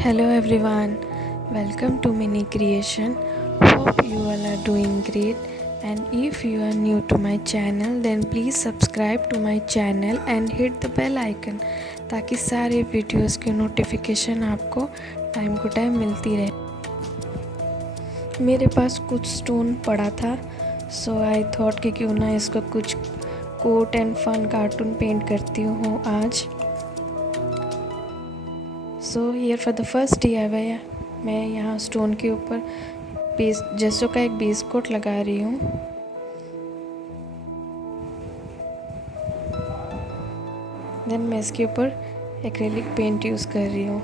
Hello everyone, welcome to Mini Creation. Hope you all are doing great, and if you are new to my channel then please subscribe to my channel and hit the bell icon ताकि सारे वीडियोस की नोटिफिकेशन आपको time to time मिलती रहे। मेरे पास कुछ स्टोन पड़ा था, सो आई थॉट कि क्यों ना इसको कुछ coat and fun cartoon paint करती हूँ आज। So here for the first DIY मैं यहाँ स्टोन के ऊपर बेस जैसो का एक बेस कोट लगा रही हूँ। देन मैं इसके ऊपर एक्रेलिक पेंट यूज़ कर रही हूँ।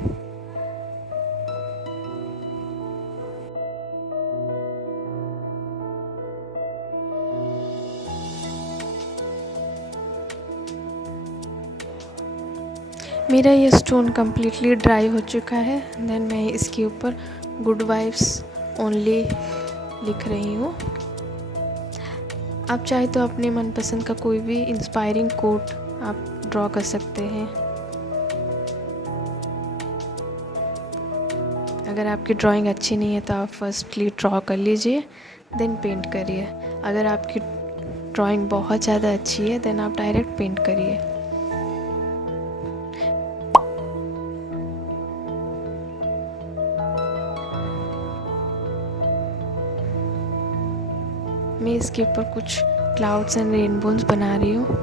मेरा ये स्टोन कम्प्लीटली ड्राई हो चुका है। देन मैं इसके ऊपर गुड वाइब्स ओनली लिख रही हूँ। आप चाहे तो अपने मनपसंद का कोई भी इंस्पायरिंग कोट आप ड्रॉ कर सकते हैं। अगर आपकी ड्राइंग अच्छी नहीं है तो आप फर्स्टली ड्रॉ कर लीजिए, देन पेंट करिए। अगर आपकी ड्राइंग बहुत ज़्यादा अच्छी है देन आप डायरेक्ट पेंट करिए। मैं इसके ऊपर कुछ क्लाउड्स एंड रेनबोज बना रही हूँ।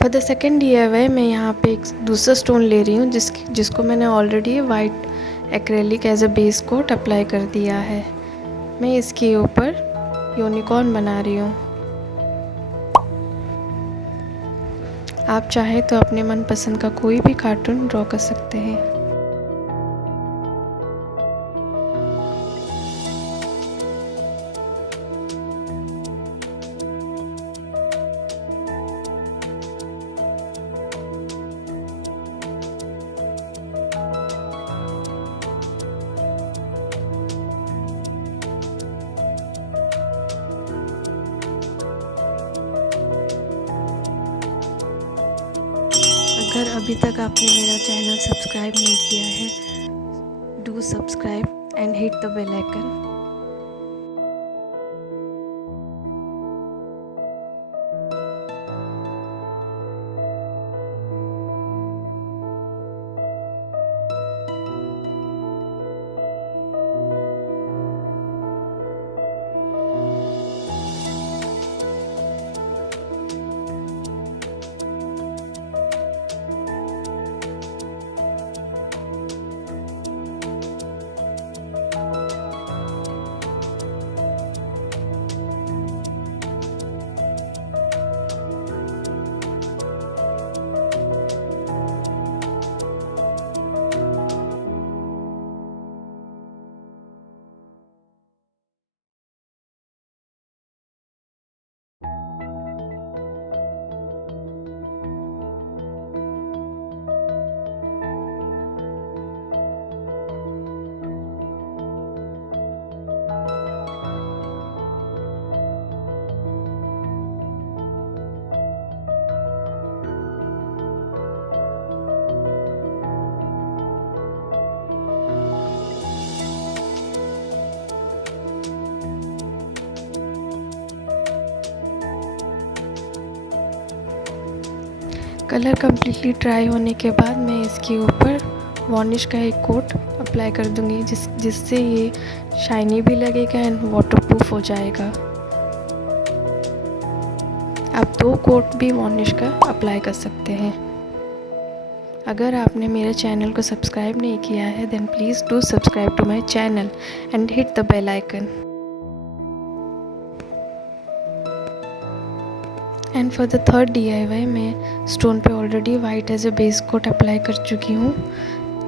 फॉर द सेकेंड DIY मैं यहाँ पे एक दूसरा स्टोन ले रही हूँ जिसको मैंने already white acrylic as a base coat apply कर दिया है। मैं इसके ऊपर यूनिकॉर्न बना रही हूँ। आप चाहे तो अपने मनपसंद का कोई भी कार्टून ड्रॉ कर सकते हैं। अगर अभी तक आपने मेरा चैनल सब्सक्राइब नहीं किया है, do subscribe and hit the bell icon. Colour completely dry होने के बाद मैं इसके ऊपर वार्निश का एक कोट अप्लाई कर दूंगी, जिससे ये शाइनी भी लगेगा एंड वाटरप्रूफ हो जाएगा। आप 2 कोट भी वार्निश का अप्लाई कर सकते हैं। अगर आपने मेरे चैनल को सब्सक्राइब नहीं किया है then please do subscribe to my channel and hit the bell icon. And for the third DIY मैं स्टोन पे already white as a base coat apply कर चुकी हूँ।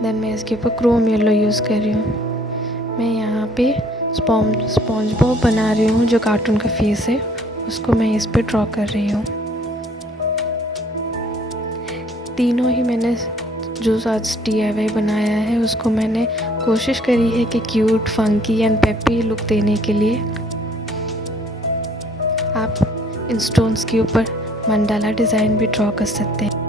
देन मैं इसके ऊपर क्रोम येलो यूज़ कर रही हूँ। मैं यहाँ पे स्पॉन्ज बॉब बना रही हूँ, जो कार्टून का फेस है उसको मैं इस पे ड्रॉ कर रही हूँ। तीनों ही मैंने जो आज DIY बनाया है उसको मैंने कोशिश करी है कि cute, funky and peppy look देने के लिए। आप इन स्टोन्स के ऊपर मंडाला डिज़ाइन भी ड्रॉ कर सकते हैं।